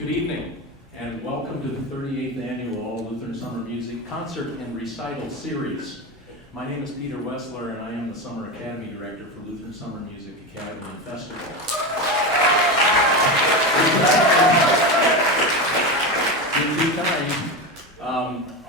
Good evening, and welcome to the 38th Annual All Lutheran Summer Music Concert and Recital Series. My name is Peter Wessler, and I am the Summer Academy Director for Lutheran Summer Music Academy and Festival.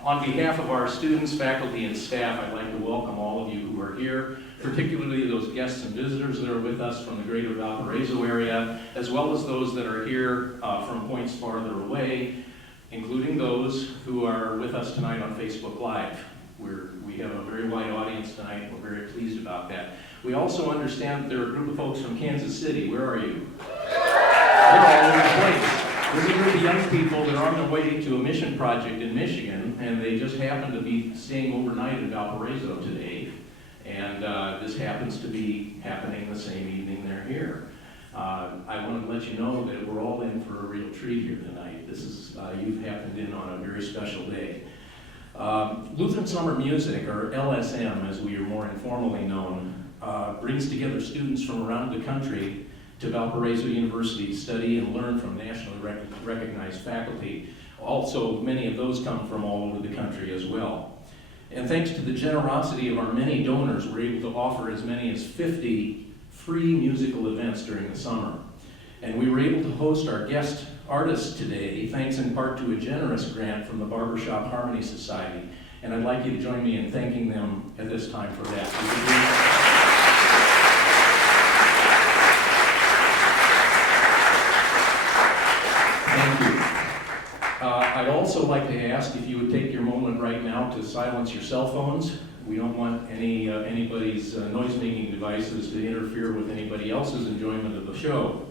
On behalf of our students, faculty, and staff, I'd like to welcome all of you who are here, particularly those guests and visitors that are with us from the greater Valparaiso area, as well as those that are here from points farther away, including those who are with us tonight on Facebook Live. We have a very wide audience tonight, and we're very pleased about that. We also understand that there are a group of folks from Kansas City. Where are you? They're all over the place. There's a group of young people that are on their way to a mission project in Michigan, and they just happen to be staying overnight in Valparaiso today. And this happens to be happening the same evening they're here. I want to let you know that we're all in for a real treat here tonight. This is, you've happened in on a very special day. Lutheran Summer Music, or LSM as we are more informally known, brings together students from around the country to Valparaiso University to study and learn from nationally recognized faculty. Also, many of those come from all over the country as well. And thanks to the generosity of our many donors, we're able to offer as many as 50 free musical events during the summer. And we were able to host our guest artists today, thanks in part to a generous grant from the Barbershop Harmony Society. And I'd like you to join me in thanking them at this time for that. I'd also like to ask if you would take your moment right now to silence your cell phones. We don't want anybody's noise-making devices to interfere with anybody else's enjoyment of the show.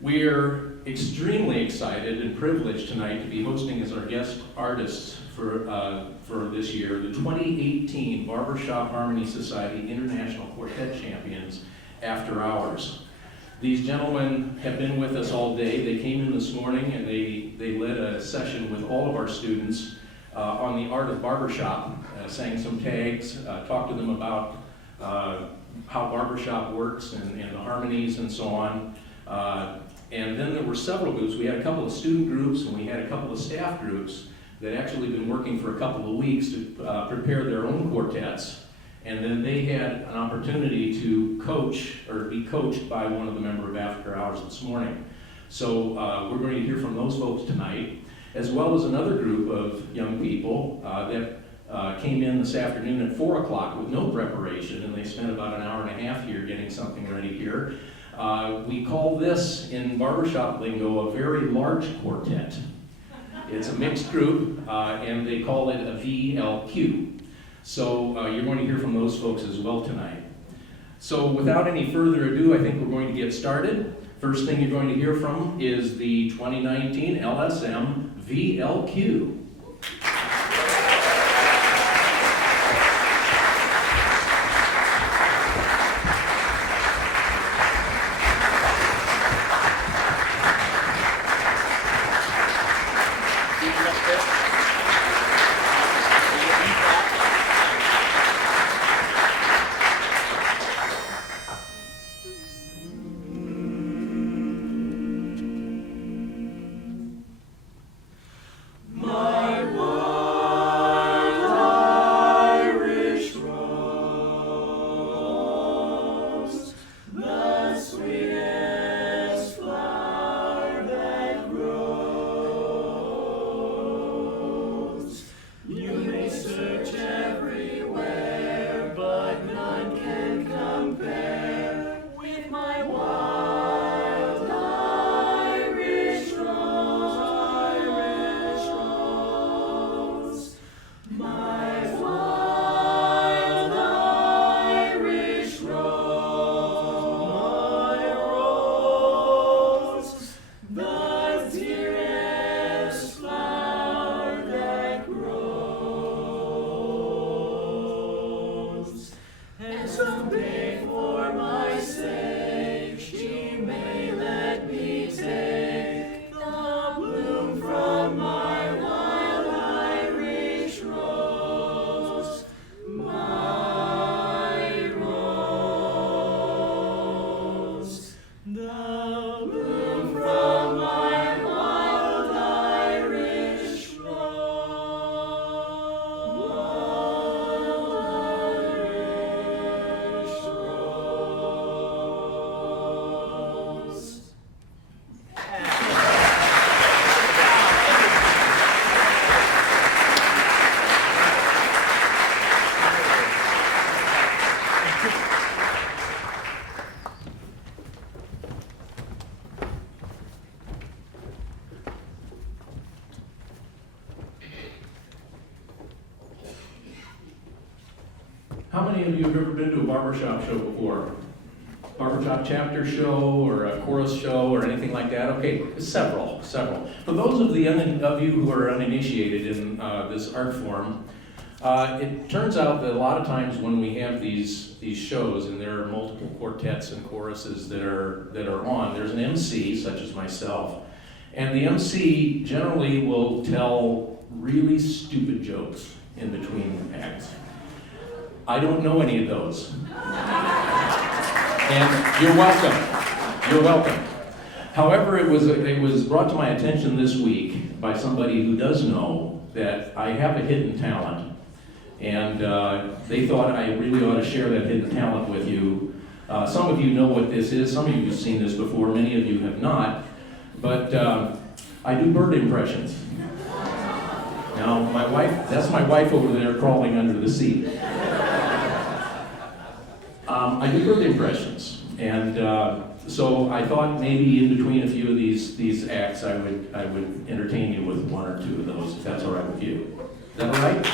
We're extremely excited and privileged tonight to be hosting as our guest artists for this year the 2018 Barbershop Harmony Society International Quartet Champions After Hours. These gentlemen have been with us all day. They came in this morning and they led a session with all of our students on the art of barbershop, sang some tags, talked to them about how barbershop works and the harmonies and so on. And then there were several groups. We had a couple of student groups and we had a couple of staff groups that actually been working for a couple of weeks to prepare their own quartets. And then they had an opportunity to coach, or be coached by one of the member of After Hours this morning. So we're going to hear from those folks tonight, as well as another group of young people that came in this afternoon at 4 o'clock with no preparation, and they spent about an hour and a half here getting something ready here. We call this, in barbershop lingo, a very large quartet. It's a mixed group, and they call it a VLQ. So you're going to hear from those folks as well tonight. So without any further ado, I think we're going to get started. First thing you're going to hear from is the 2019 LSM VLQ. My How many of you have ever been to a barbershop show before? Barbershop chapter show or a chorus show or anything like that? Okay, several. For those of you who are uninitiated in this art form, it turns out that a lot of times when we have these shows and there are multiple quartets and choruses that are on, there's an MC, such as myself, and the MC generally will tell really stupid jokes in between acts. I don't know any of those. And you're welcome. However, it was brought to my attention this week by somebody who does know that I have a hidden talent. And they thought I really ought to share that hidden talent with you. Some of you know what this is. Some of you have seen this before. Many of you have not. But I do bird impressions. Now, that's my wife over there crawling under the seat. I do bird impressions. And so I thought maybe in between a few of these acts I would entertain you with one or two of those, if that's all right with you. Is that all right?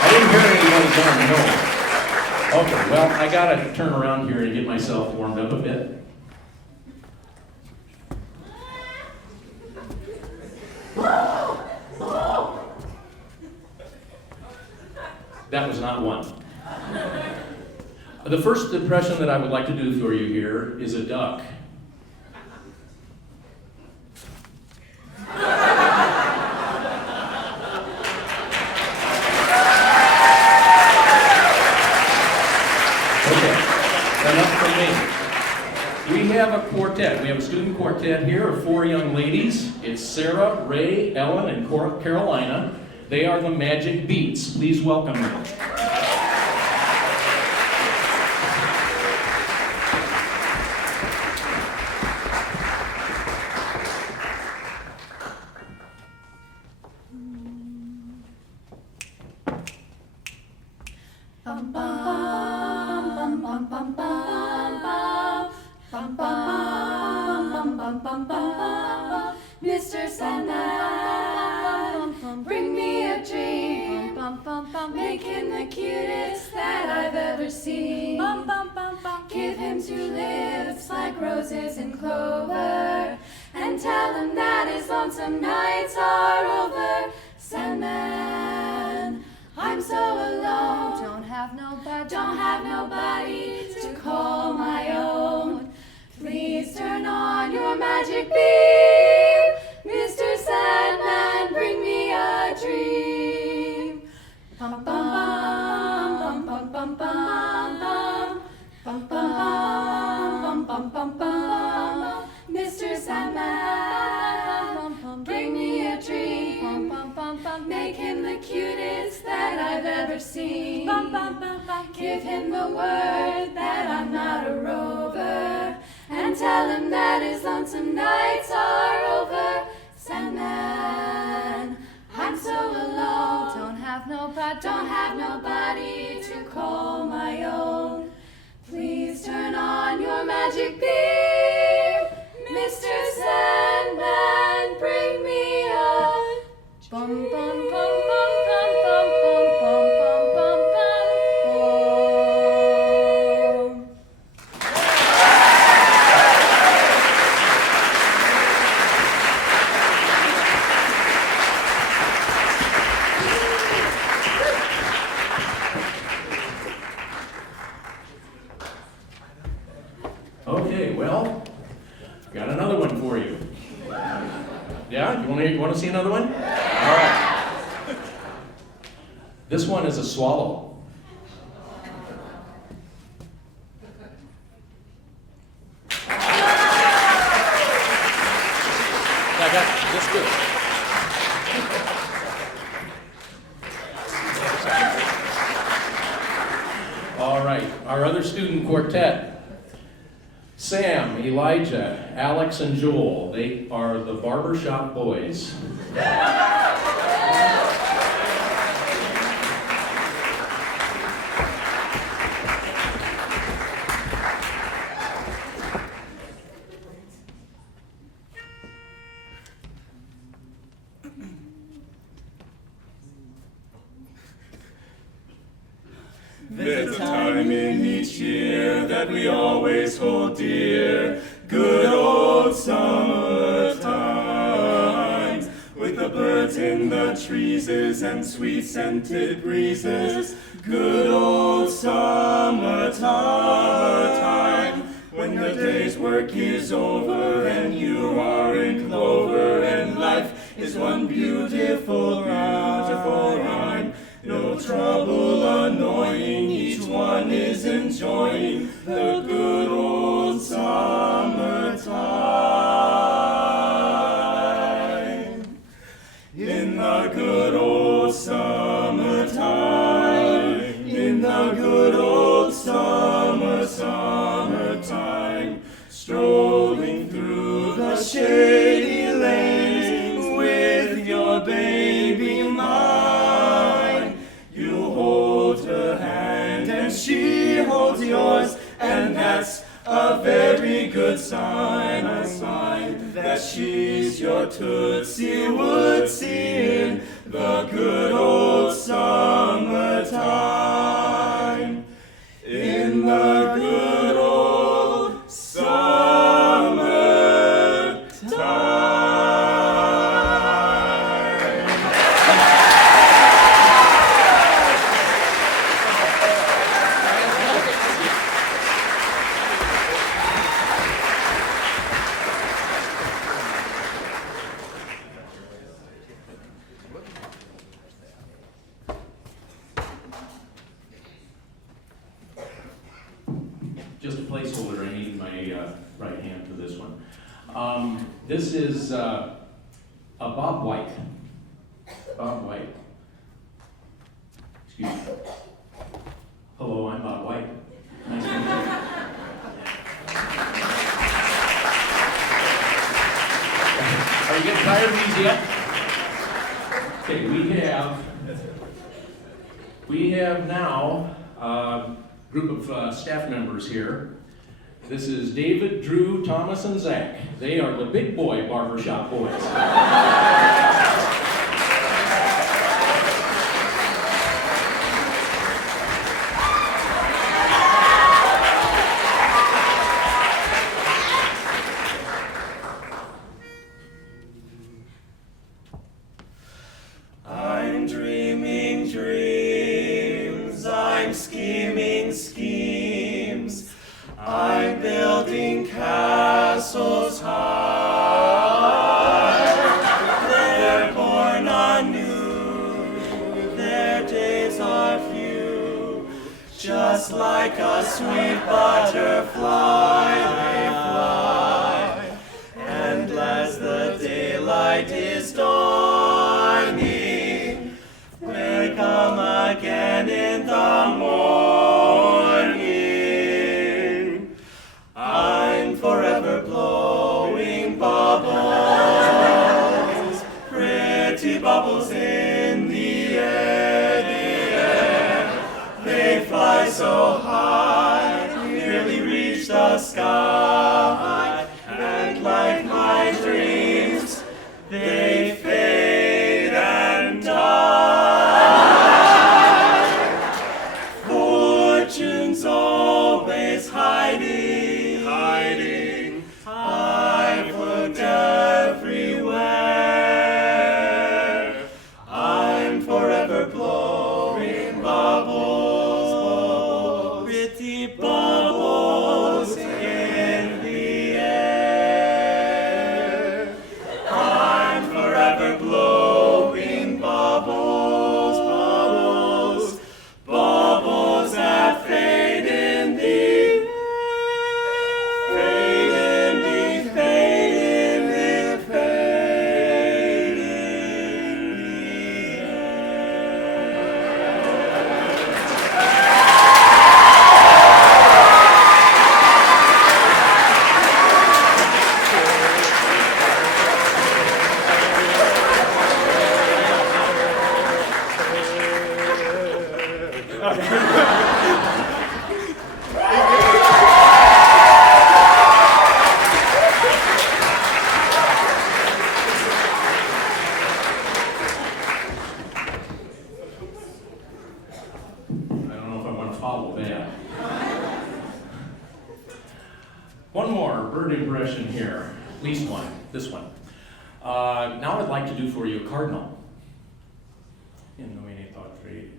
I didn't hear anybody down the hall. Okay, well, I gotta turn around here and get myself warmed up a bit. That was not one. The first impression that I would like to do for you here is a duck. We have a quartet. We have a student quartet here of 4 young ladies. It's Sarah, Ray, Ellen, and Carolina. They are the Magic Beats. Please welcome them. Mr. Sandman, bring me a dream, make him the cutest that I've ever seen. Give him 2 lips like roses and clover, and tell him that his lonesome nights are over. Sandman, I'm so alone, don't have nobody to call my own. Please turn on your magic beam, Mr. Sandman, bring me a dream. Bum bum bum bum bum bum bum bum bum bum bum bum. Mr. Sandman, bring me a dream. Make him the cutest that I've ever seen. Give him the word that I'm not a rover, and tell him that his lonesome nights are over. Sandman, I'm so alone, don't have nobody to call my own. Please turn on your magic beam, Mr. Sandman, bring me a bum bum bum bum bum bum bum bum bum bum bum. Okay, well, got another one for you. Yeah, you want to see another one? All right. This one is a swallow. I got this good. All right, our other student quartet. Sam, Elijah, Alex, and Joel. They are the Barbershop Boys. There's a time in each year that we always hold dear, good old summer times, with the birds in the trees and sweet-scented breezes, good old summertime, when the day's work is over and you are in clover and life is one beautiful rhyme. No trouble annoying, each one is enjoying the good old summertime. In the good old summertime, in the good old summertime, strolling through the shady lanes with your baby mine. You hold her hand and she holds yours, and that's a very good sign, a sign that she's your Tootsie Wootsie in the good old summertime. In the good old summertime. Just a placeholder, I need my right hand for this one. This is a Bob White. Bob White. Excuse me. Hello, I'm Bob White. Nice to meet you. Are you getting tired of these yet? Okay, we have now group of staff members here. This is David, Drew, Thomas, and Zach. They are the big boy Barbershop boys. I'm dreaming dreams, I'm scheming schemes, I'm building castles high. They're born anew, their days are few, just like a sweet butterfly they fly. And as the daylight is dawning, they come again in the morning. I'm forever blowing bubbles, pretty bubbles in the air. They fly so high, nearly reach the sky, and like my dreams, they fade and die. Fortune's always hiding, hiding. I've looked everywhere. one. Now I'd like to do for you a cardinal. In nomine Patri.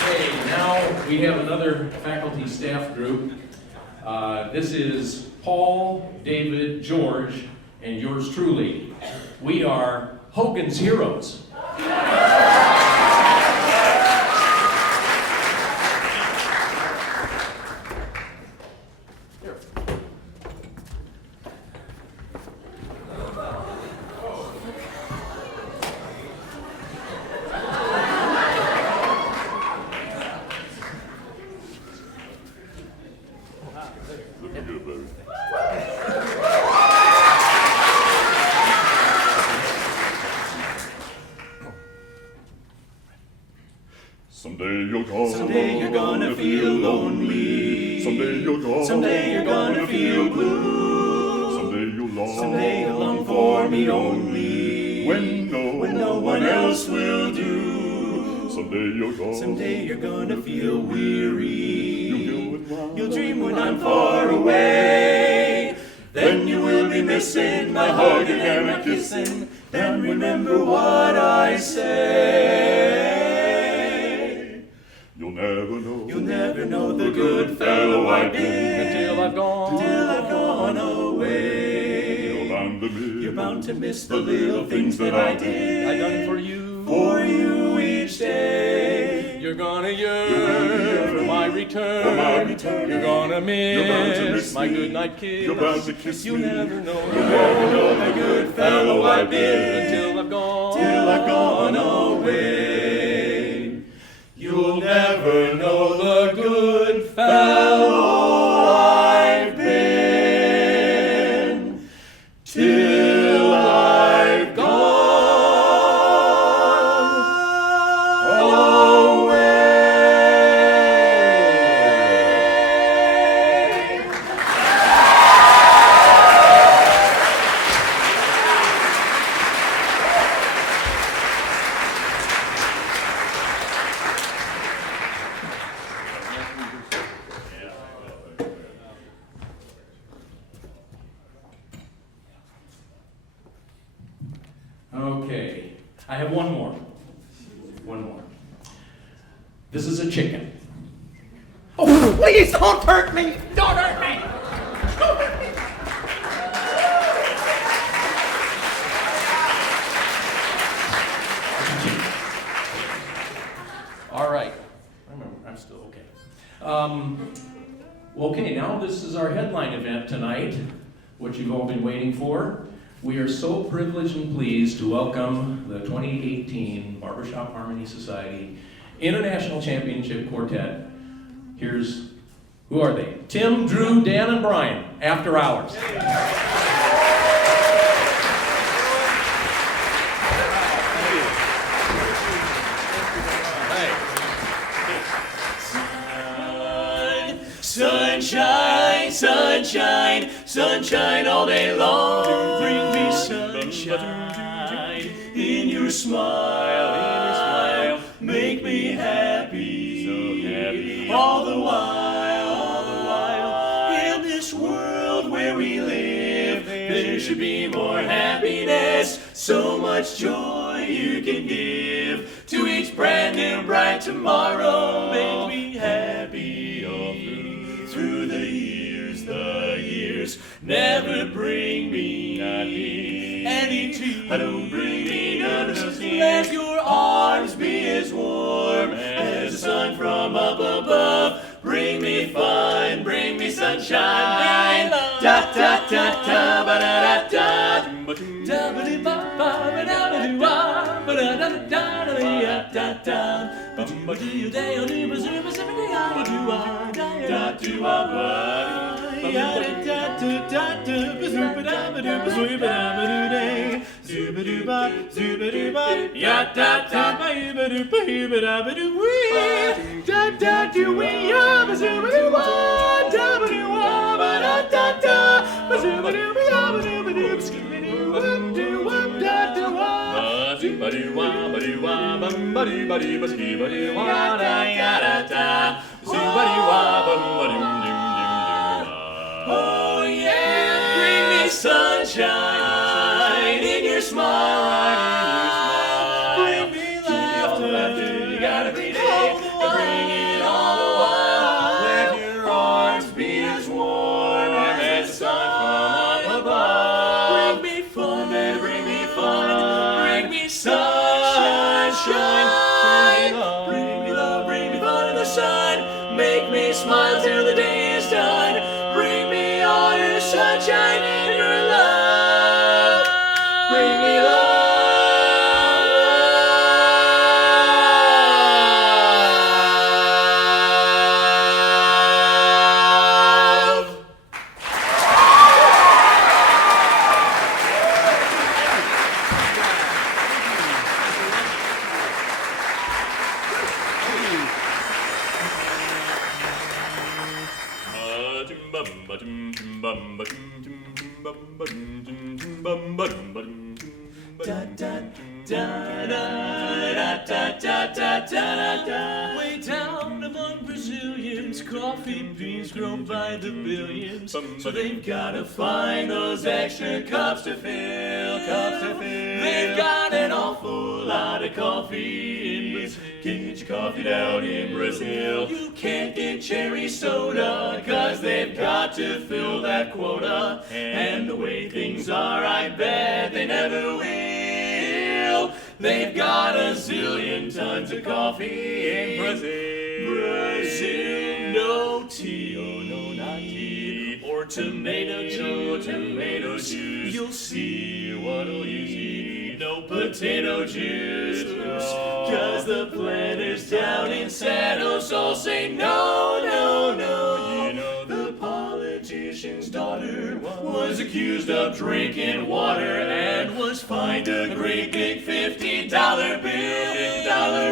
Okay, now we have another faculty staff group. This is Paul, David, George, and yours truly. We are Hogan's Heroes. Someday you're gonna feel lonely. Someday you're gonna feel blue. Someday you'll long for me only. When no one else will do. Someday you're gonna feel weary. You'll dream when I'm far away. Then you will be missing my hugging and my kissing. Then remember what I say. You'll never know the good fellow I've been until I've gone away. You're bound to miss the little things that I did. I done for you each day. You're gonna yearn for my return. You're gonna miss my goodnight kiss. You're bound to kiss You'll me. never know The good fellow I've been until I've gone away. You'll never know the good fellow I've been till I've gone away. Okay, I have one more. This is a chicken. Oh, please don't hurt me! Don't hurt me! Don't hurt me! All right, I'm still okay. Okay, now this is our headline event tonight, what you've all been waiting for. We are so privileged and pleased to welcome the 2018 Barbershop Harmony Society International Championship Quartet. Who are they? Tim, Drew, Dan, and Brian, After Hours. Sunshine, sunshine, sunshine all day long. Bring me sunshine in your smile. Make me happy, so happy. All the while, in this world where we live, there should be more happiness. So much joy you can give to each brand new bright tomorrow. Make me happy all through the years, never bring me any tears. Don't bring me none of those tears. Let your arms be as warm as the sun from up above. Bring me fun, bring me sunshine. Da da da da ba da da da. Da ba da ba ba ba da da da ba da da da da da da. Ba ba do you day on the Brazil Pacific da do ba da do ba ba. Ya da da da da da ba da ba do ba do day. Zuba do ba ya da da ba ba do da ba do we da da do we ya ba zuba do ba da ba do ba da da da ba zuba do ya ba do ba do skip do da do da do ba zuba do ba do ba bum buddy buddy buddy buddy wa da ya da da. Zoobuddy wa bum buddy dum dum dum. Oh yeah, bring me sunshine in your smile. Bring me laughter. You got every day. Bring it all the while. Let your arms be as warm as the sun from up above. Bring me fun, baby, bring me fun. Bring me sunshine. Bring me love, bring me fun in the sun. Make me smile till the day is done. Bring me all your sunshine and your love. Bring me love. Way down among Brazilians, coffee beans grown by the billions. So they've gotta find those extra cups to fill, They've got an awful lot of coffee in Brazil. Get your coffee down in Brazil. You can't get cherry soda, cause they've got to fill that quota. And the way things are, I bet they never will. They've got a zillion tons of coffee in Brazil. Brazil, no tea, oh no, not tea, or tomato juice. You'll see what'll you see. No potato juice, cause the planters down in San Jose say no, no, no. You know the politician's daughter was accused of drinking water and was fined a great big $50 bill.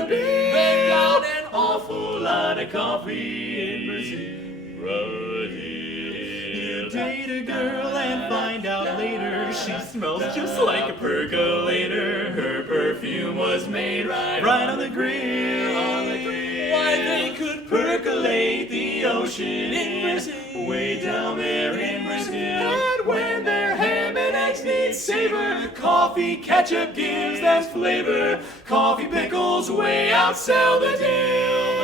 They've got an awful lot of coffee in Brazil. You date a girl and find out later she smells just like a percolator. Her perfume was made right on the grill. Why, they could percolate the ocean in Brazil, way down there in Brazil. And when their ham and eggs need savor, coffee ketchup gives them flavor. Coffee pickles way outsell the deal.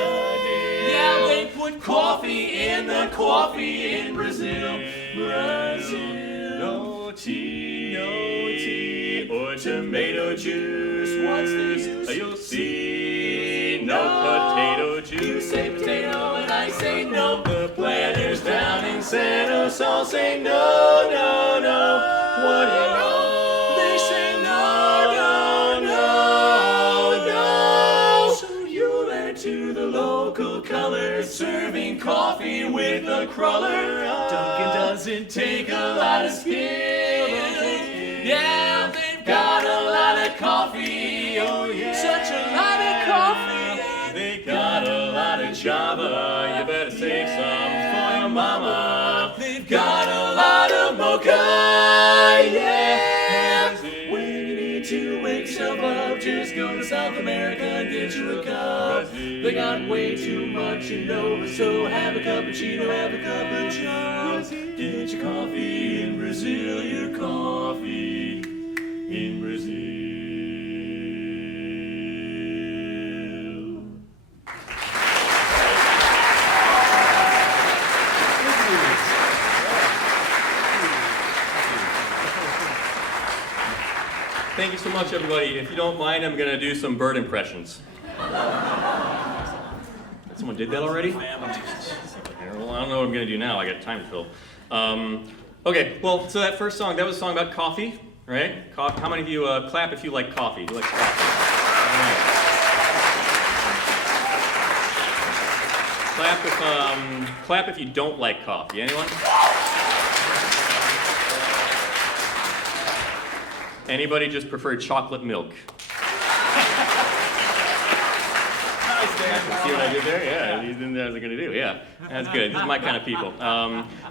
Yeah, they put coffee in the coffee in Brazil. No tea, or tomato juice. What's the use? You'll see. No potato juice. You say potato and I say no. The planters down in San Jose say no, no, no. What do you know? They say no, no, no, no. So you learn to the local color, serving coffee with a cruller. Dunkin' doesn't take a lot of skill. Yeah, they've got a lot of coffee. Oh yeah, such a lot of coffee. They got a lot of Java. You better save some for your mama. They've got a lot of mocha. Yeah. When you need to wake yourself up, just go to South America and get you a cup. They got way too much, you know, so have a cappuccino, have a cup of joe. Get your coffee in Brazil, your coffee in Brazil. Thank you so much, everybody. If you don't mind, I'm going to do some bird impressions. Someone did that already? Well, I don't know what I'm going to do now. I got time to fill. Okay, well, so that first song, that was a song about coffee, right? Coffee. How many of you clap if you like coffee? Who likes coffee? All right. Clap if you don't like coffee. Anyone? Anybody just prefer chocolate milk? See what I did there? Yeah, he's in there. What I was going to do? Yeah, that's good. This is my kind of people.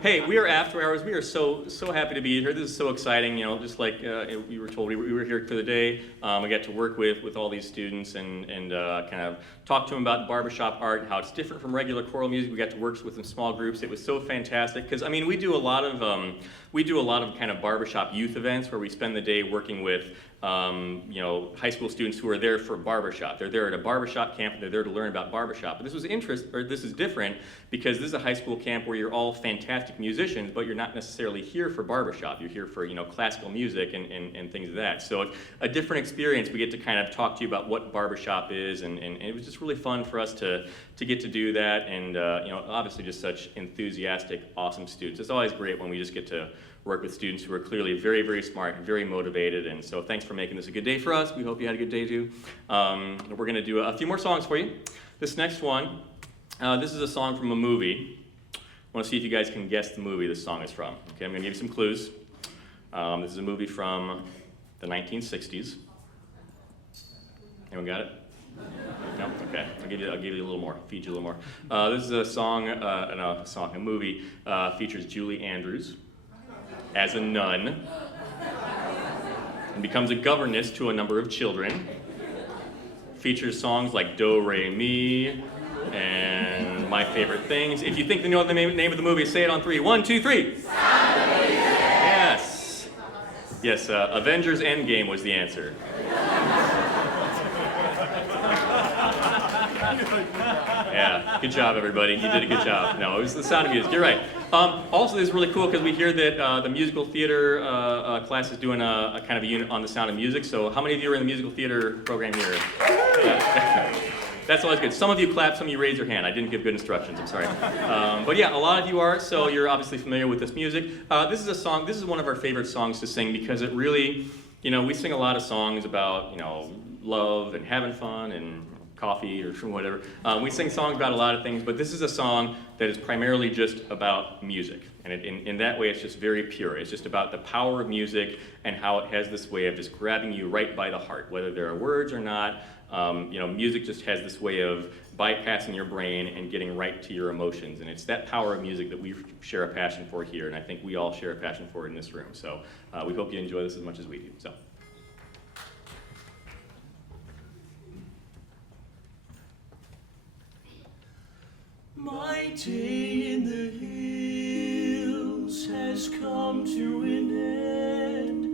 Hey, we are After Hours. We are so happy to be here. This is so exciting. You know, just like we were told, we were here for the day. We got to work with all these students and kind of talk to them about barbershop art, how it's different from regular choral music. We got to work with some small groups. It was so fantastic because I mean we do a lot of kind of barbershop youth events where we spend the day working with you know, high school students who are there for barbershop. They're there at a barbershop camp. They're there to learn about barbershop. But this is different because this is a high school camp where you're all fantastic musicians, but you're not necessarily here for barbershop. You're here for, you know, classical music and things like that. So it's a different experience. We get to kind of talk to you about what barbershop is, and it was just really fun for us to get to do that. And you know, obviously just such enthusiastic, awesome students. It's always great when we just get to work with students who are clearly very, very smart and very motivated. And so thanks for making this a good day for us. We hope you had a good day too. We're going to do a few more songs for you. This next one, this is a song from a movie. I want to see if you guys can guess the movie this song is from. Okay, I'm going to give you some clues. This is a movie from the 1960s. Anyone got it? No? Okay. I'll give you a little more. Feed you a little more. This is a song, a movie features Julie Andrews as a nun and becomes a governess to a number of children. Features songs like Do Re Mi and My Favorite Things. If you think you know the name of the movie, say it on 3. 1, 2, 3. Yes. Yes, Avengers Endgame was the answer. Yeah, good job, everybody. You did a good job. No, it was The Sound of Music. You're right. Also, this is really cool because we hear that the musical theater class is doing a kind of a unit on The Sound of Music. So how many of you are in the musical theater program here? That's always good. Some of you clap, some of you raise your hand. I didn't give good instructions, I'm sorry. But yeah, a lot of you are, so you're obviously familiar with this music. This is one of our favorite songs to sing because it really, you know, we sing a lot of songs about, you know, love and having fun and coffee or whatever. We sing songs about a lot of things, but this is a song that is primarily just about music. And in that way, it's just very pure. It's just about the power of music and how it has this way of just grabbing you right by the heart, whether there are words or not. You know, music just has this way of bypassing your brain and getting right to your emotions. And it's that power of music that we share a passion for here, and I think we all share a passion for it in this room. So we hope you enjoy this as much as we do. So. My day in the hills has come to an end.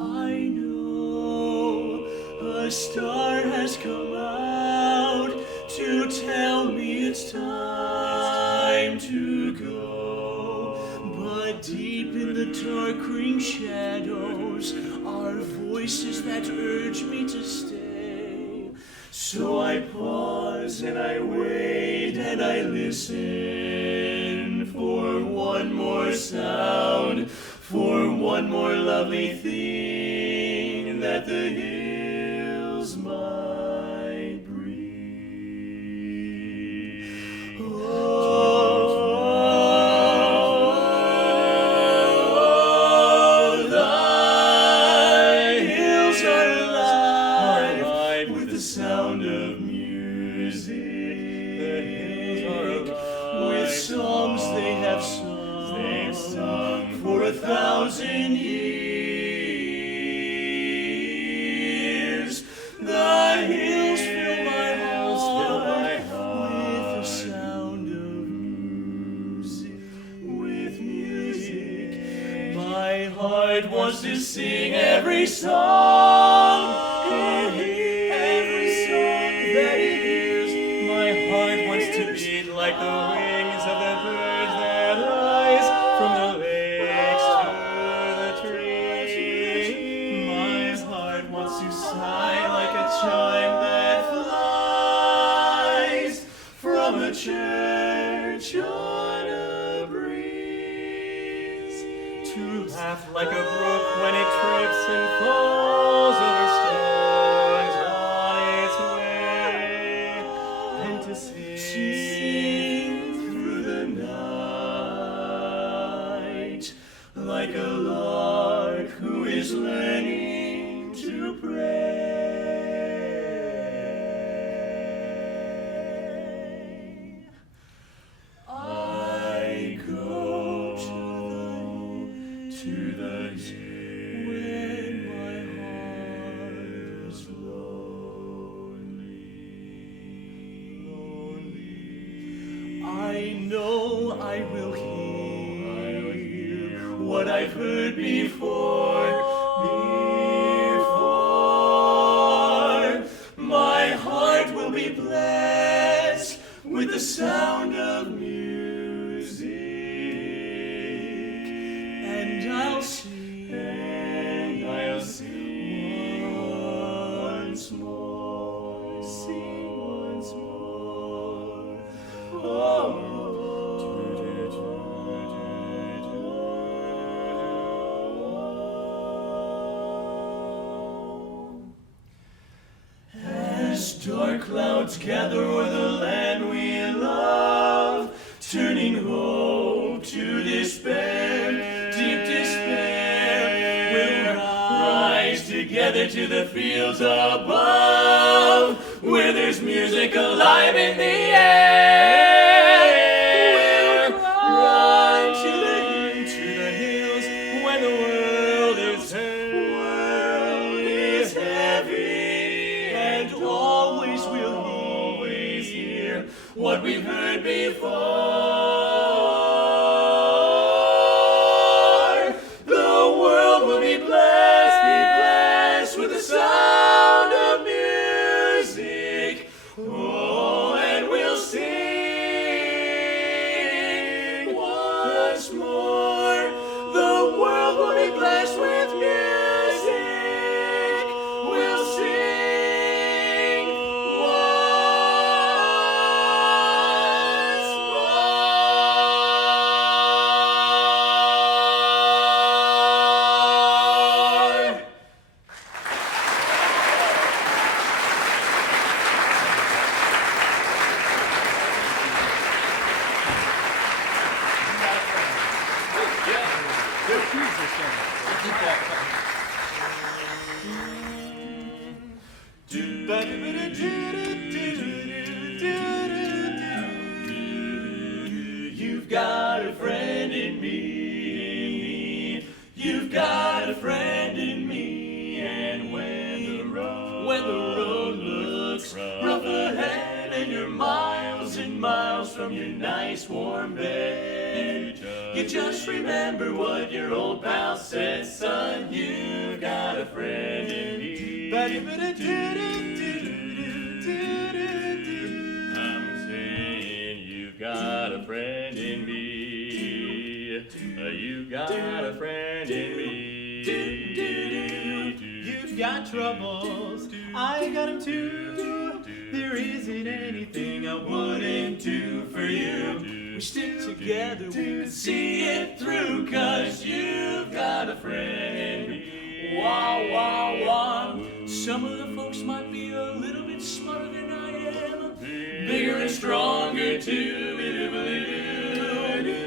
I know a star has come out to tell me it's time to go. But deep in the dark green shadows are voices that urge me to stay. So I pause and I wait and I listen for one more sound, for one more lovely thing that the hills might breathe. Oh, thy hills are alive with the sound of music. The hills are alive with songs they have sung. They've sung for 1,000 years. The hills fill my heart with the sound of music. With music, my heart wants to sing every song. Every song that it hears, my heart wants to beat like the wings of the birds that rise from the lakes to the trees. My heart wants to sigh like a chime that flies from a church on a breeze. To laugh like a brook when it trips and falls over stones on its way, and to sing through the night like a lark who is learning to pray. when my heart is lonely. I know I will hear what I've heard before. My heart will be blessed with the sound of music, and I'll sing once more, sing once more. Oh. As dark clouds gather o'er the land we love, turning hope to despair, deep despair, we'll rise together to the fields above, where there's music alive in the air. We'll run to the hills when the world is heavy, and always we'll hear what we've heard before. The world will be blessed with the sound of music. Oh, and we'll sing once more. The world will be blessed with music. We'll sing once more. You've got a friend in me. You've got a friend in me. And when the road looks rough ahead, and you're miles and miles from your nice warm bed, you just remember what your old pal said, son. You've got a friend in me. I'm saying you've got a friend in me. You've got a friend in me. You've got troubles, I got them too. There isn't anything I wouldn't do for you. We stick together, we can see it through, 'cause you've got a friend in me. Wah, wah, wah. Some of the folks might be a little bit smarter than I am, bigger and stronger too,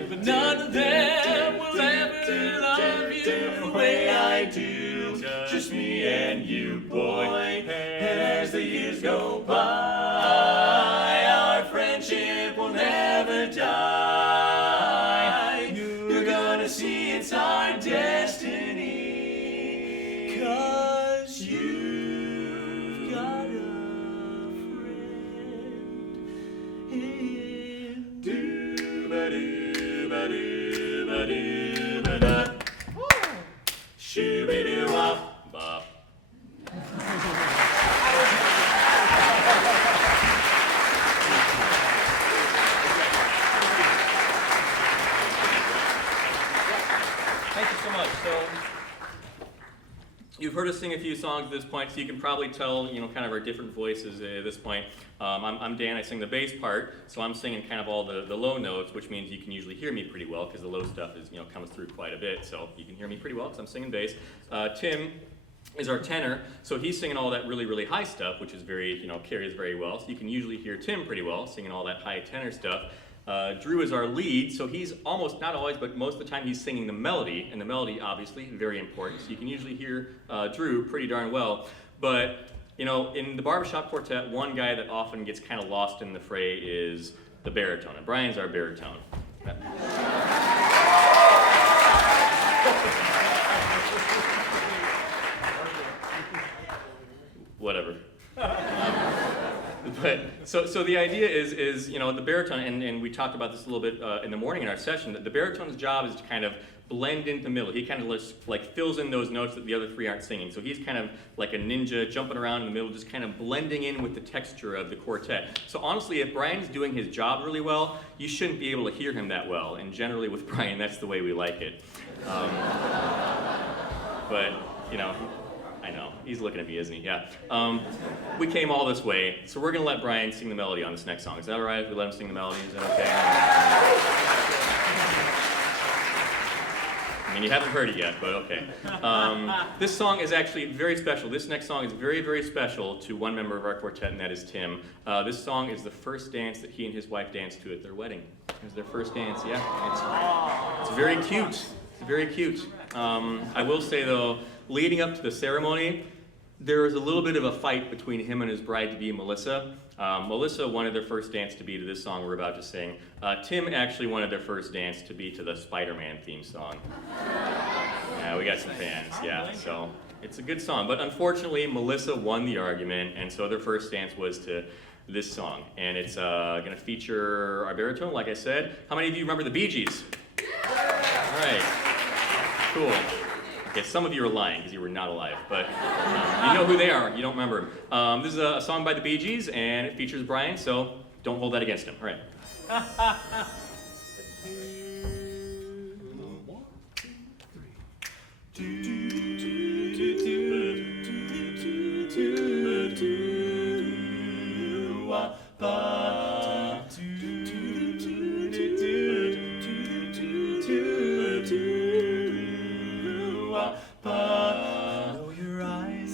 but none of them will ever love you the way I do. Just me and you, boy. And as the years go by, our friendship will never die. You're gonna see it's our destiny, 'cause you've got a friend in do-ba-do-ba-do-ba-do-ba-da. Shoo-be-doo-wop-bop. Thank you so much. So, you've heard us sing a few songs at this point, so you can probably tell, kind of our different voices at this point. I'm Dan, I sing the bass part, so I'm singing kind of all the low notes, which means you can usually hear me pretty well, because the low stuff is, comes through quite a bit, so you can hear me pretty well, because I'm singing bass. Tim is our tenor, so he's singing all that really, really high stuff, which is very, carries very well, so you can usually hear Tim pretty well, singing all that high tenor stuff. Drew is our lead, so he's almost, not always, but most of the time he's singing the melody, and the melody, obviously, very important, so you can usually hear Drew pretty darn well. But, in the Barbershop Quartet, one guy that often gets kind of lost in the fray is the baritone, and Brian's our baritone. whatever. But so the idea is the baritone, and we talked about this a little bit in the morning in our session, that the baritone's job is to kind of blend into the middle. He kind of like fills in those notes that the other three aren't singing. So he's kind of like a ninja jumping around in the middle, just kind of blending in with the texture of the quartet. So honestly, if Brian's doing his job really well, you shouldn't be able to hear him that well. And generally with Brian, that's the way we like it. But I know, he's looking at me, isn't he? Yeah. We came all this way, so we're going to let Brian sing the melody on this next song. Is that all right if we let him sing the melody? Is that okay? I mean, you haven't heard it yet, but okay. This song is actually very special. This next song is very, very special to one member of our quartet, and that is Tim. This song is the first dance that he and his wife danced to at their wedding. It was their first dance, yeah. It's very cute. It's very cute. I will say, though, leading up to the ceremony, there was a little bit of a fight between him and his bride-to-be, Melissa. Melissa wanted their first dance to be to this song we're about to sing. Tim actually wanted their first dance to be to the Spider-Man theme song. Yeah, we got some fans, yeah, so it's a good song. But unfortunately, Melissa won the argument, and so their first dance was to this song. And it's going to feature our baritone, like I said. How many of you remember the Bee Gees? All right, cool. Okay, some of you are lying because you were not alive, but you know who they are. You don't remember them. This is a song by the Bee Gees, and it features Brian, so don't hold that against him. All right.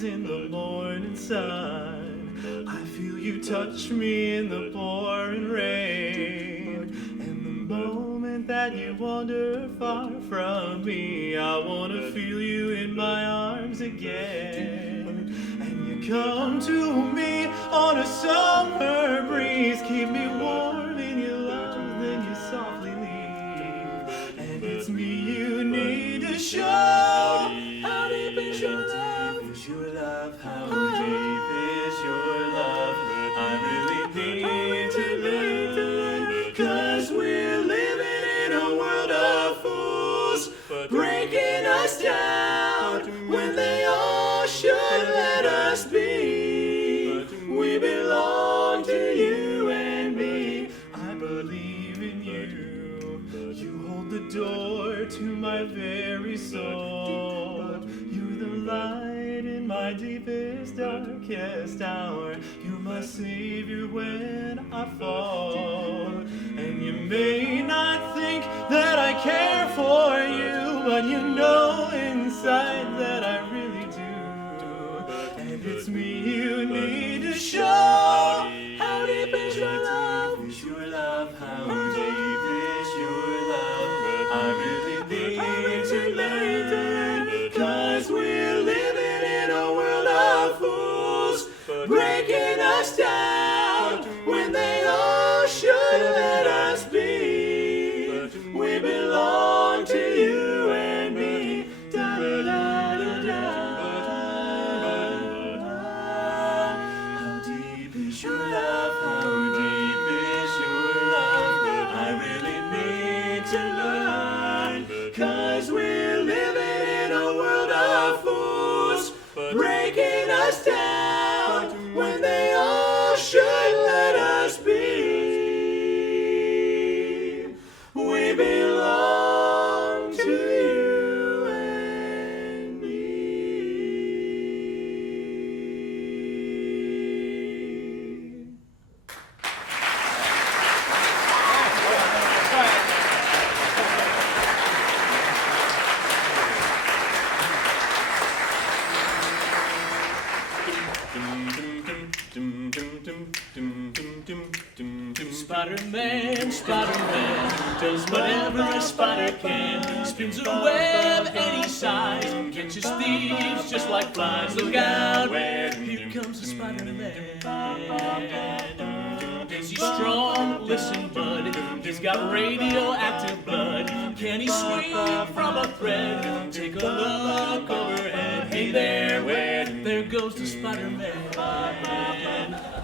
In the morning sun, I feel you touch me in the pouring rain, and the moment that you wander far from me, I want to feel you in my arms again. And you come to me on a summer breeze, keep me warm in your love, then you softly leave, and it's me you need to show. How deep is your love? Your love, how deep is your love? I really need to learn, 'cause we're living in a world of fools, breaking us down when they all should let us be. We belong to you and me. I believe in you. You hold the door to my very soul. You're the light in my deepest, darkest hour. You're my savior when I fall. And you may not think that I care for you, but you know inside that I really do. And it's me you need to show. How deep is your love? Your love, how deep is your love? I really need to learn, 'cause we're living in a world of fools, breaking us down when they all should let us be. We belong to you and me. Da da da da da. How deep is your love? How deep is your love? I really need to learn, 'cause we're living in a world of fools, breaking us down when they all should let us be. We belong to you and me. Spider-Man, Spider-Man does whatever a spider can. Spins a web any size, catches thieves just like flies. Look out, here comes the Spider-Man. Is he strong? Listen, bud. He's got radioactive blood. Can he swing from a thread? Take a look overhead. Hey there, there goes the Spider-Man.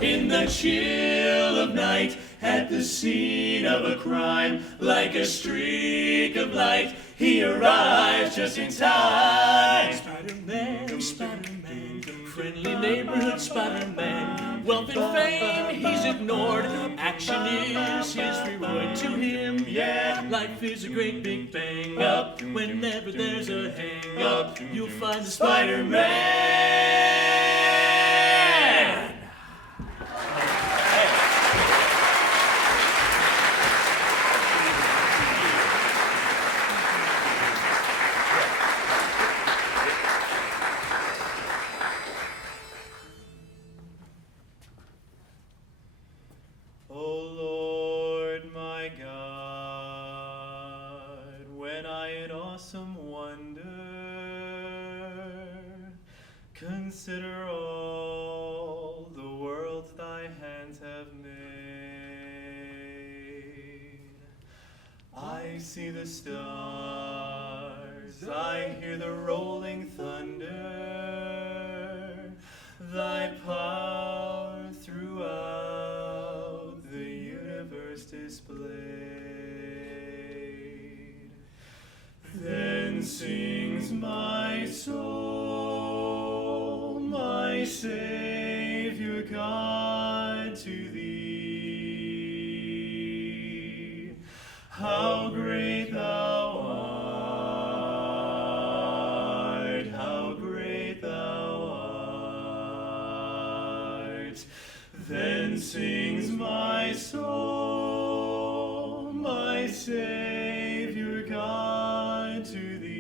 In the chill of night, at the scene of a crime, like a streak of light, he arrives just in time. Spider-Man, Spider-Man, friendly neighborhood Spider-Man. Wealth and fame he's ignored, action is his reward. To him, yeah, life is a great big bang up. Whenever there's a hang up, you'll find the Spider-Man. Consider all the worlds thy hands have made. I see the stars, I hear the rolling thunder, thy power throughout the universe displayed. Then sings my soul, my Savior God, to thee. How great thou art, how great thou art. Then sings my soul, my Savior God, to thee.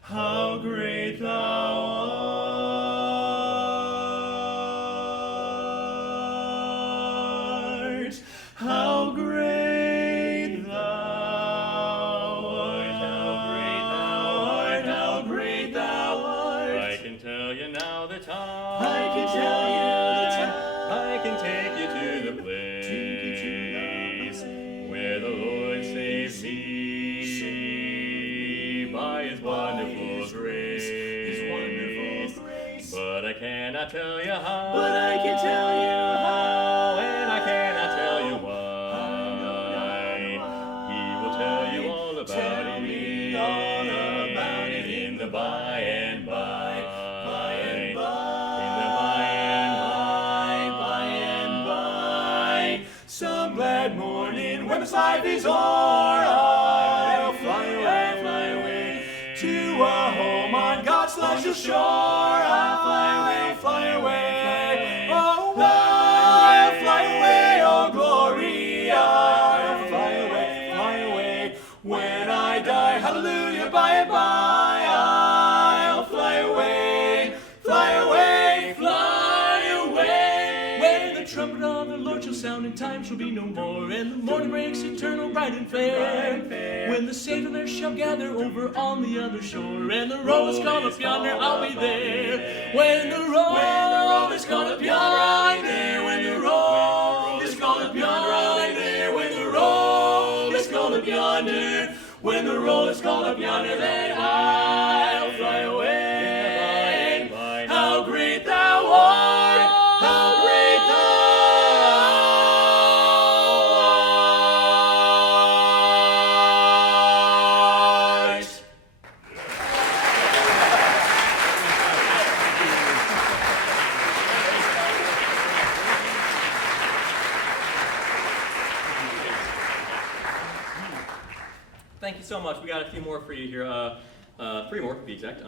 How great thou art, how great thou art, how great thou art, how great thou art. I can tell you now the time. I can tell you the time. I can take you to the place where the Lord saved me by His wonderful grace. But I cannot tell you how. But I can tell you how. And I cannot tell you why. He will tell you all about Tell it. me all about it in the by and by. By and by. In the by and By and by. Some glad morning when this life is o'er, I'll fly away to a home on God's celestial shore. I'll fly away, oh, I'll fly away, oh glory. I'll fly away, when I die, hallelujah, by and by. I'll fly away, fly away, fly away. When the trumpet of the Lord shall sound and time shall be no more, and the morning breaks eternal, bright and fair. When the saints of there shall gather over on the other shore, and the roll is called up yonder, I'll be there. When the roll is called up yonder, I'll be there. When the roll is called up yonder, I'll be there. When the roll is called up yonder, when the roll is called up yonder, then I'll fly away. How great thou art, how great thou art. Thank you so much. We got a few more for you here. 3 more to be exact.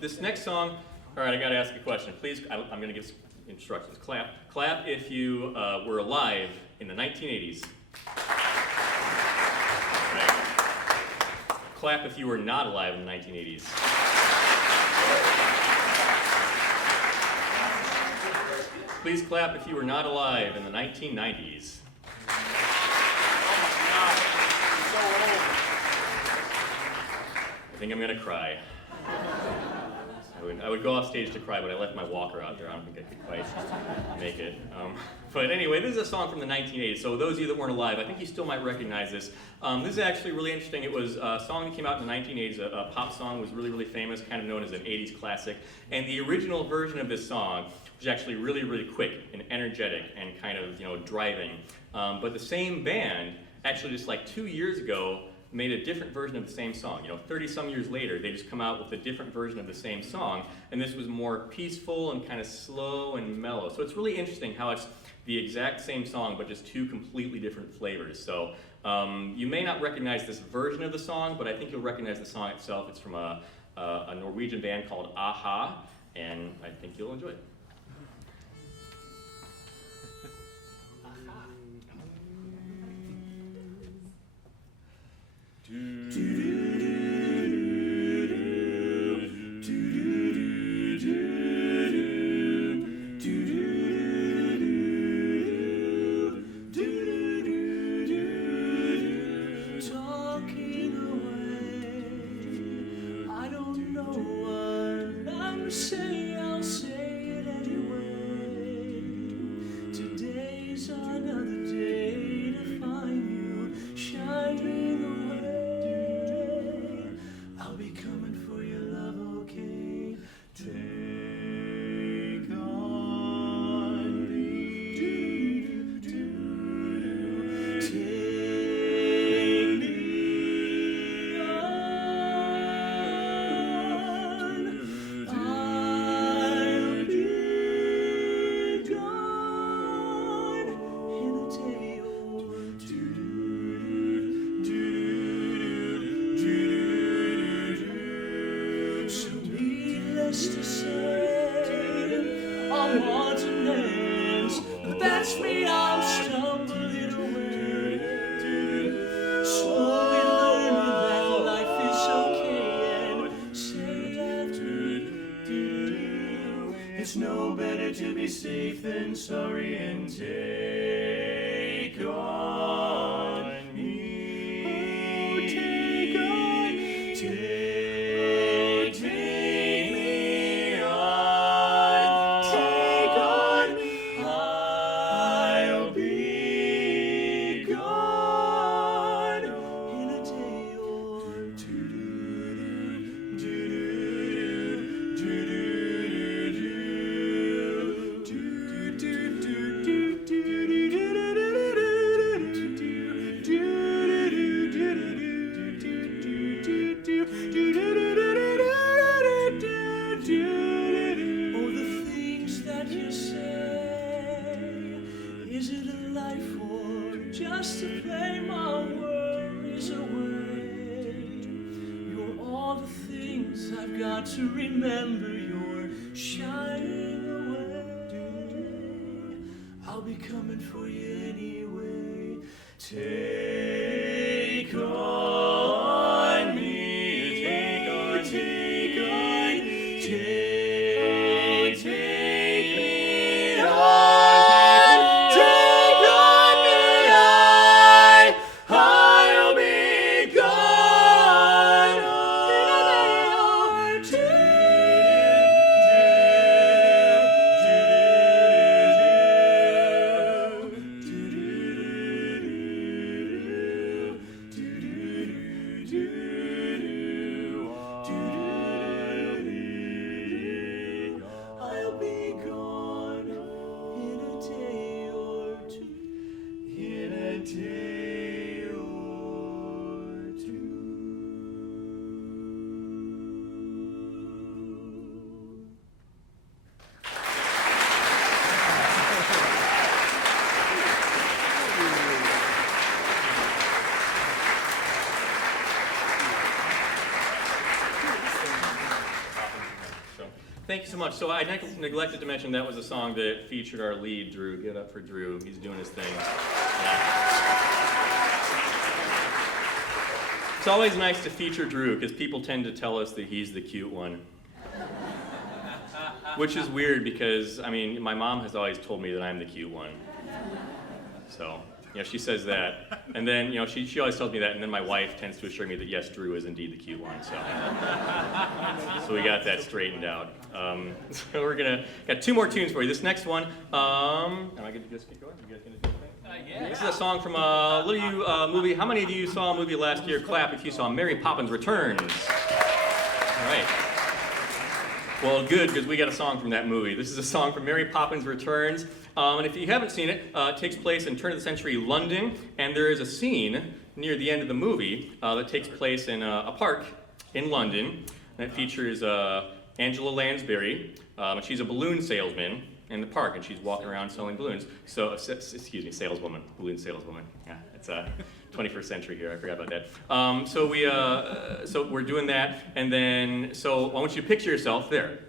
This next song, all right, I got to ask you a question. Please, I'm going to give some instructions. Clap. Clap if you were alive in the 1980s. Right. Clap if you were not alive in the 1980s. Please clap if you were not alive in the 1990s. I think I'm gonna cry. I I would go off stage to cry, but I left my walker out there. I don't think I could quite make it. But anyway, this is a song from the 1980s, so those of you that weren't alive, I think you still might recognize this. This is actually really interesting. It was a song that came out in the 1980s, a pop song, was really, really famous, kind of known as an 80s classic. And the original version of this song was actually really, really quick and energetic and kind of, driving. But the same band, actually just like 2 years ago, made a different version of the same song. 30 some years later, they just come out with a different version of the same song, and this was more peaceful and kind of slow and mellow. So it's really interesting how it's the exact same song, but just two completely different flavors. So you may not recognize this version of the song, but I think you'll recognize the song itself. It's from a Norwegian band called Aha, and I think you'll enjoy it. Talking away, I don't know what I'm saying, I'll say it anyway. Today's another day to find you shining away. I'll be coming for your love, okay? Take on me. Take me on. I'll be gone in a day or two. So needless to say, I'm on to dance. That's me, I'm stumbling away. Slowly learning that life is okay, and say after it's no better to be safe than sorry, and take on me. Oh, take on me. Take me on. Take on me. I'll be gone in a day or two. Oh, the things that you say, is it a life or just to play my worries away? You're all the things I've got to remember, you're shining away. I'll be coming for you anyway. Take on me, take on me, take me on, take on me, I'll be gone in a day or I'll be gone in a day or two. In a day or two. So, thank you so much. So I neglected to mention that was a song that featured our lead, Drew. Give it up for Drew. He's doing his thing. Yeah. It's always nice to feature Drew because people tend to tell us that he's the cute one. Which is weird because, my mom has always told me that I'm the cute one. So, She says that. And then, she always tells me that, and then my wife tends to assure me that, yes, Drew is indeed the cute one, so. So we got that straightened out. So got 2 more tunes for you. This next one, am I good to just keep going? You guys gonna do anything? Yeah. This is a song from a little movie. How many of you saw a movie last year? Clap if you saw Mary Poppins Returns. All right. Well, good, because we got a song from that movie. This is a song from Mary Poppins Returns. And if you haven't seen it, it takes place in turn-of-the-century London, and there is a scene near the end of the movie that takes place in a park in London, and it features Angela Lansbury, and she's a balloon salesman in the park, and she's walking around selling balloons. So, excuse me, saleswoman, balloon saleswoman. Yeah, it's 21st century here. I forgot about that. So we're doing that, and then I want you to picture yourself there.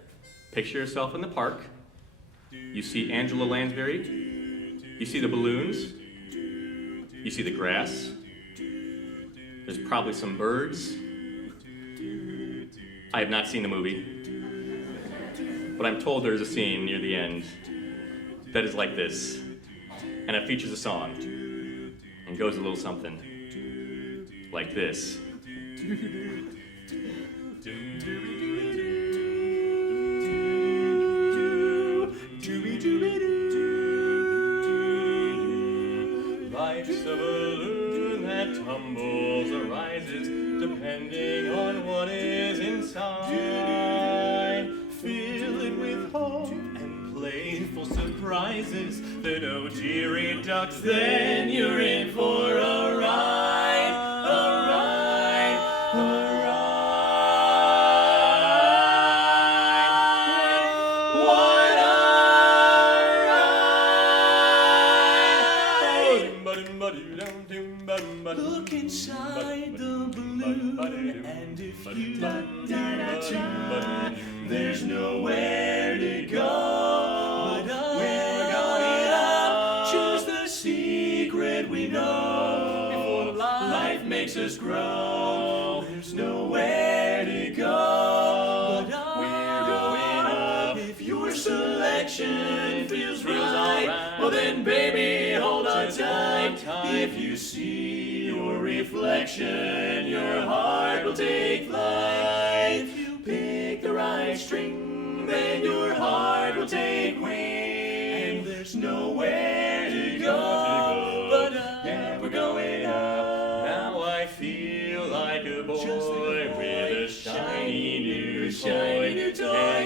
Picture yourself in the park. You see Angela Lansbury. You see the balloons. You see the grass. There's probably some birds. I have not seen the movie, but I'm told there's a scene near the end that is like this, and it features a song, and goes a little something like this. Life's a balloon that tumbles or rises, depending on what is inside. Fill it with hope and playful surprises. Then, oh dearie ducks, then you're in for a ride, a ride, a ride. What a ride! Look inside the balloon, and if you there's nowhere to go. But we're going up. Choose the secret we know. Before life makes us grow. There's nowhere to go. But we're going up. If your selection feels right, well then, baby, hold on tight. If you see your reflection, your heart will take flight. If you pick the right string, then your heart will take wing. And there's nowhere to go, but yeah, we're going up. Now I feel like a boy with a shiny new toy. And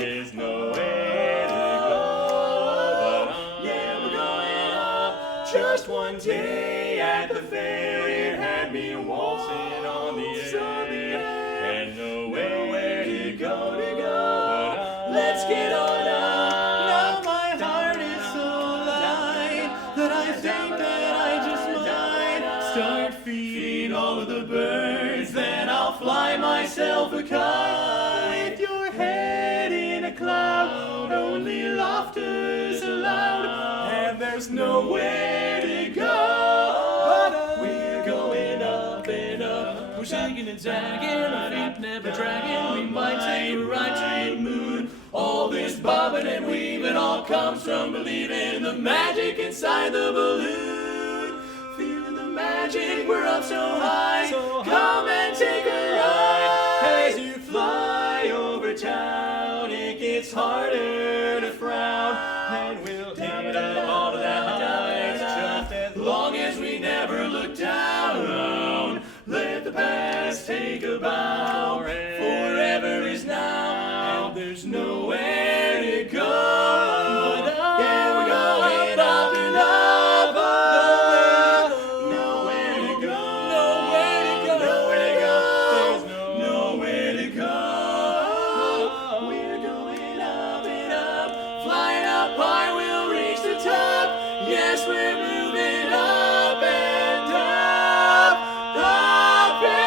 there's nowhere to go, but Yeah, we're going up. Just one day at the fair, it had me waltzing on the air. and nowhere To go, let's get on up. Now my heart is so light that I think that I just might start feeding all of the birds. Then I'll fly myself a kite. With your head in a cloud, only laughter's allowed, and there's nowhere to go. But we're going up and up. We're shaking and zagging, our feet never dragging. We might take a ride to the moon. All this bobbing and weaving all comes from believing in the magic inside the balloon. Feeling the magic, we're up so high. Come and take a ride. As you fly over town, it gets harder to frown. And we'll hit up all of that heights just as long as we never look down. Let the past take a bow. Forever is now, and there's nowhere to go. Yeah, we're going up and up. Nowhere to go. Nowhere to go. Nowhere to go. There's nowhere to go. We're going up and up, flying up high. We'll reach the top. Yes, we're moving up and up, up and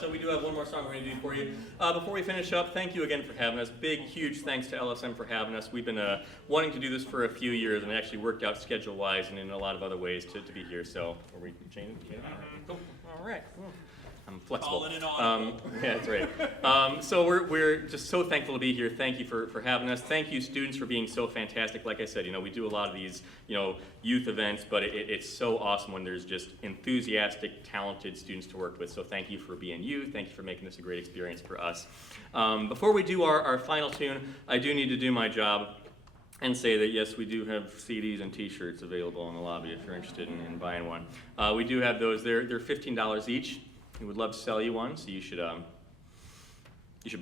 So we do have one more song we're going to do for you. Before we finish up, thank you again for having us. Big, huge thanks to LSM for having us. We've been wanting to do this for a few years, and it actually worked out schedule-wise and in a lot of other ways to be here. So, are we changing? Cool. All right. I'm flexible. Calling it on. Yeah, that's right. So we're just so thankful to be here. Thank you for having us. Thank you, students, for being so fantastic. Like I said, we do a lot of these, youth events, but it's so awesome when there's just enthusiastic, talented students to work with. So thank you for being you. Thank you for making this a great experience for us. Before we do our final tune, I do need to do my job and say that, yes, we do have CDs and T-shirts available in the lobby if you're interested in buying one. We do have those. They're $15 each. We would love to sell you one, so you should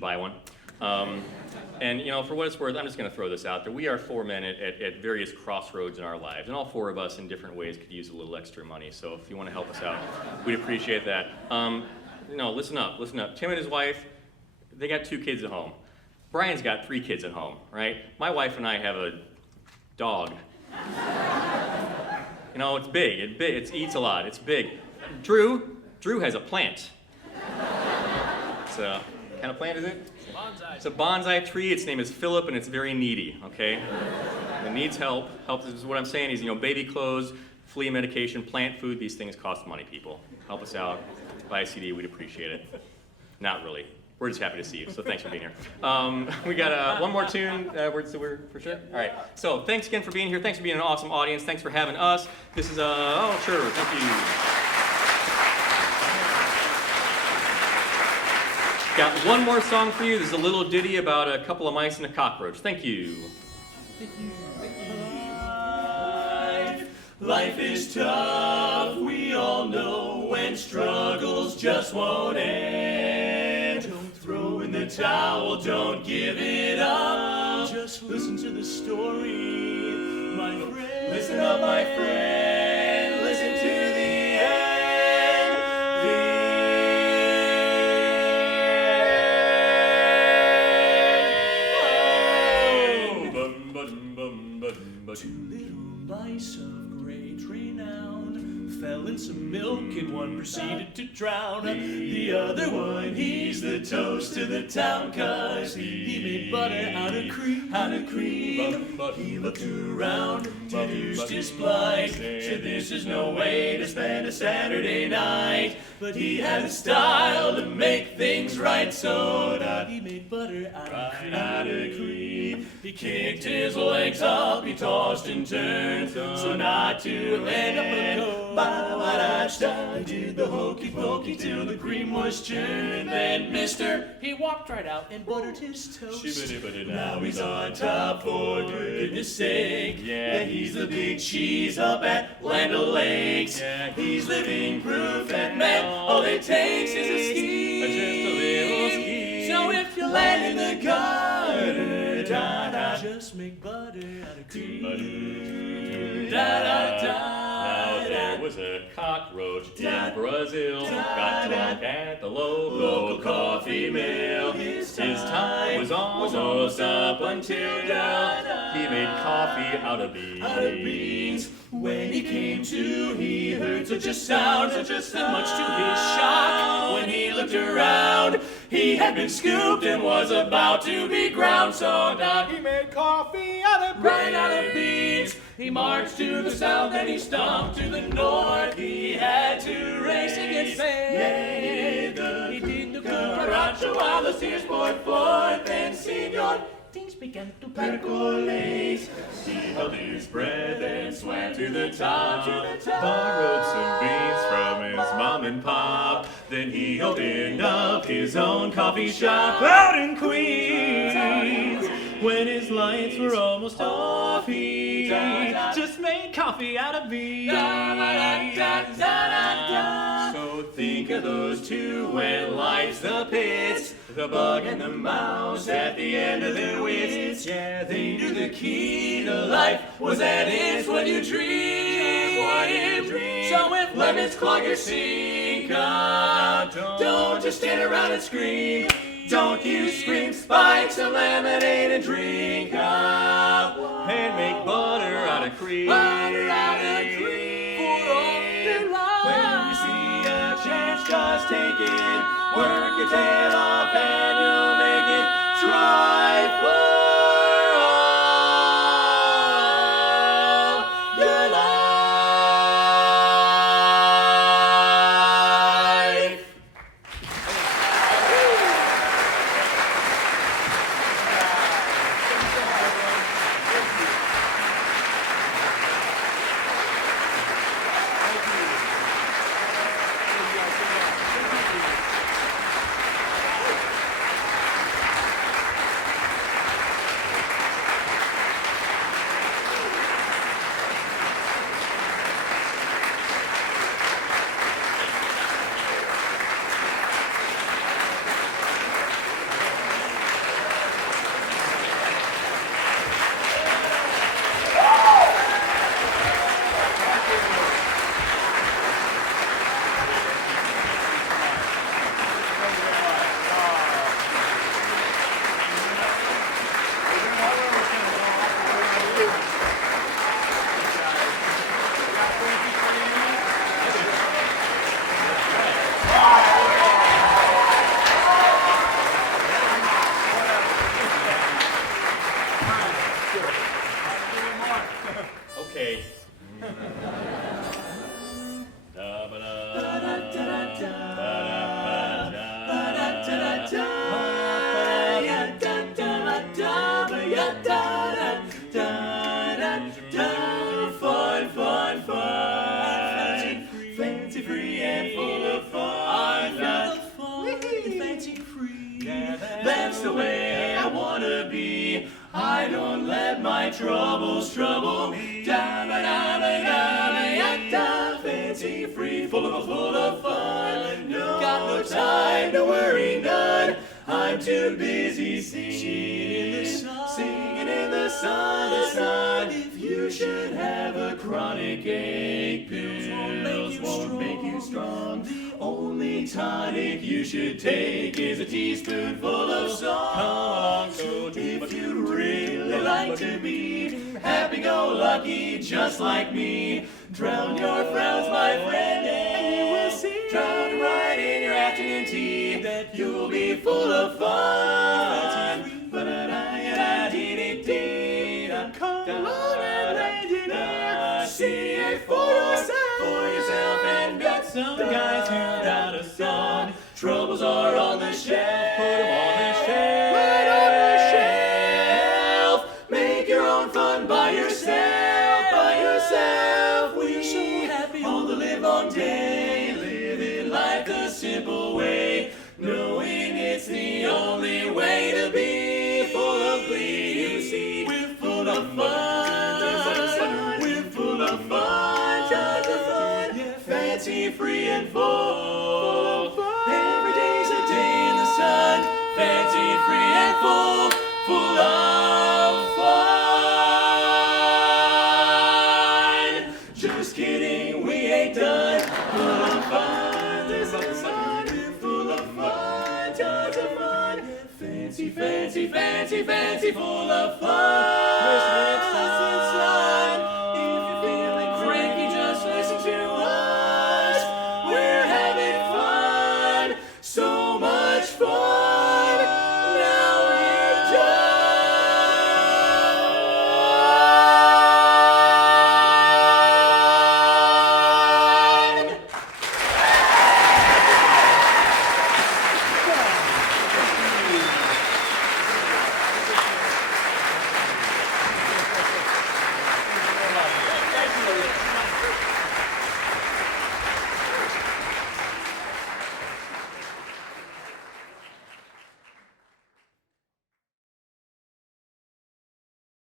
buy one. And for what it's worth, I'm just going to throw this out there. We are 4 men at various crossroads in our lives, and all 4 of us in different ways could use a little extra money. So if you want to help us out, we'd appreciate that. Listen up. Tim and his wife, they got 2 kids at home. Brian's got 3 kids at home, right? My wife and I have a dog. It's big. It eats a lot. It's big. Drew has a plant. It's a kind of plant is it? Bonsai. It's a bonsai tree. Its name is Philip, and it's very needy. Okay, it needs help. Help is what I'm saying. Is baby clothes, flea medication, plant food. These things cost money. People, help us out. Buy a CD. We'd appreciate it. Not really. We're just happy to see you. So thanks for being here. We got one more tune. We're for sure. All right. So thanks again for being here. Thanks for being an awesome audience. Thanks for having us. This is oh sure. Thank you. Got one more song for you. This is a little ditty about a couple of mice and a cockroach. Thank you. Life is tough, we all know, when struggles just won't end. Don't throw in the towel, don't give it up. Just listen to the story, my friend. Listen up, my friend. Listen to the Two little mice of great renown fell in some milk and one proceeded to drown. The other one, he's the toast to the town, 'cause he made butter out of cream. He looked around, deduced his plight, said this is no way to spend a Saturday night. But he had a style to make things right, so that he made butter out of cream. He kicked his legs up, he tossed and turned, so not to end up a cold. He did the hokey pokey till the cream was churned. Then he walked right out and buttered his toast. Now he's on top for goodness sake. Yeah, he's the big cheese up at Land O'Lakes. Yeah, he's living proof that man, all it takes is a ski. Just a little ski. So if you land in the gutter, just make butter out of cream. Now there was a cockroach in Brazil, got drunk at the local coffee mill. His time was almost up until dawn. He made coffee out of beans. When he came to, he heard such a sound, much to his shock. When he looked around, he had been scooped and was about to be ground. So now he made coffee out of beans. He marched to the south and he stomped to the north. He had to race against fate. He did the cucaracha while the tears poured forth. And Senor, things began to percolate. He held his breath and swam to the top. Borrowed some beans from his mom and pop. Then he opened up his own coffee shop out in Queens. When his lights were almost off, he just made coffee out of beans. So think of those two when life's the pits. The bug and the mouse at the end of their wits. Yeah, they knew the key to life was that it's what you dream. So if lemons clog your sink up, don't just stand around and scream. Don't you scream, spike some lemonade and drink up. And make butter out of cream. When you see a chance, just take it, work your tail off and you'll make it. Try for all your life. Okay. Fun, fun, fun. Fancy free and full of fun. Fancy free. That's the way I wanna be. I don't let my troubles trouble me. Fancy free, full of fun. No, got no time to worry none. I'm too busy singing in the sun, the sun. If you should have a chronic ache, pills won't make you strong. The only tonic you should take is a teaspoonful of song. So if you really like to be happy-go-lucky just like me, drown your frowns, my friend, and you will see. Drown right in your afternoon tea, that you'll be full of fun. Come on and lend an ear. See it for yourself, and bet some guys who got a song. Troubles are on the shelf, put 'em on the shelf. Right on the shelf. Make your own fun by yourself, by yourself. We so happy all the live long day, living life the simple way, knowing it's the only way to be full of glee. You see, we're full of fun, we're full of fun, tons of fun, fancy free and full of fun. Every day's a day in the sun, fancy free and full of fun. Just kidding, we ain't done. Full of fun, this is fun. Full of fun, tons of fun. Fancy, fancy, fancy, fancy, full of fun.